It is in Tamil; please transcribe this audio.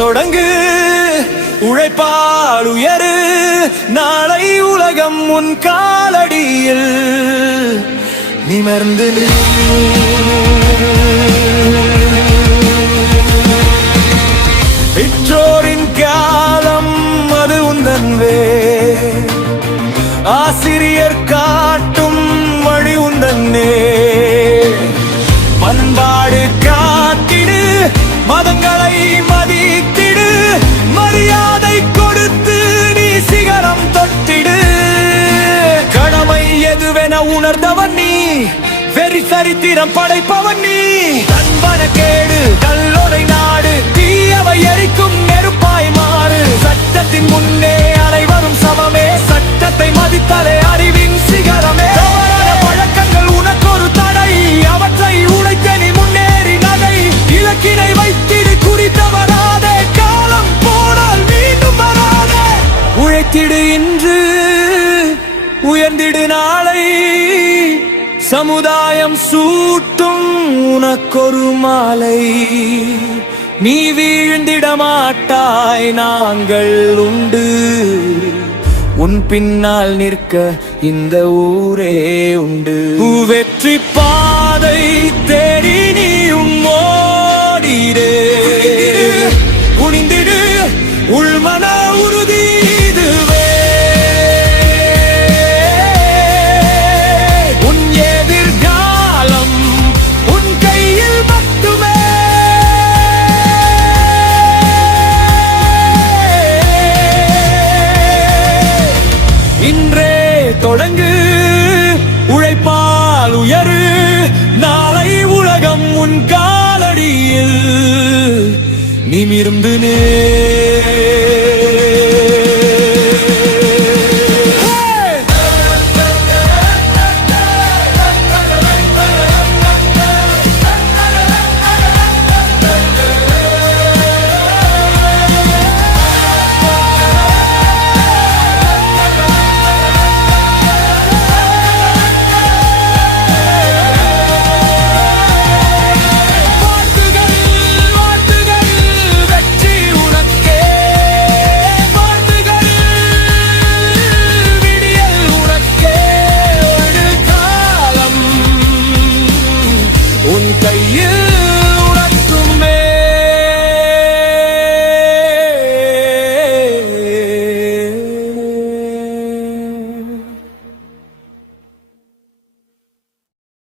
தொடங்கு, உழைப்பால் உயரு, நாளை உலகம் உன் காலடியில் நிமிர்ந்து பெற்றோரின் காலம் அது உந்தன் வேர், ஆசிரியர் காட்டும் வழி உந்தன்னே. பண்பாடு காத்திடு, மதங்களை மதித்திடு, மரியாதை கொடுத்து நீ சிகரம் தொட்டிடு. கடமை எதுவென உணர்ந்தவன் நீ, வெறி சரித்திரம் படைப்பவன் நீ. நண்பன கேடு கல்லோடை நாடு, தீயவை எரிக்கும் நெருப்பாய் மாறு. சட்டத்தின் முன்னே அனைவரும் சமமே, சட்டத்தை மதித்தலே அறிவின் சிகரமே. தவறான பழக்கங்கள் உனக்கொரு தடை, அவற்றை உடைக்க நீ முன்னேறி நடை. இலக்கினை வைத்திடு, குறித்தவராதே, காலம் போனால் மீண்டும் வராதே. உழைத்திடு இன்று, உயர்ந்திடு நாளை, சமுதாயம் சூட்டும் உனக்கொரு மாலை. நீ வீழ்ந்திட மாட்டாய், நாங்கள் உண்டு. உன் பின்னால் நிற்க இந்த ஊரே உண்டு. வெற்றி பாதை தேடி நீயும் ஓடிடு, குனிந்திடு, உள்மன உறுதி இதுவே. உன் எதிர்காலம் உன் கையில் மட்டுமே. இன்றே தொடங்கு, உழைப்பால் உயரு, நாளை உலகம் உன் காலடியில் நிமிர்ந்து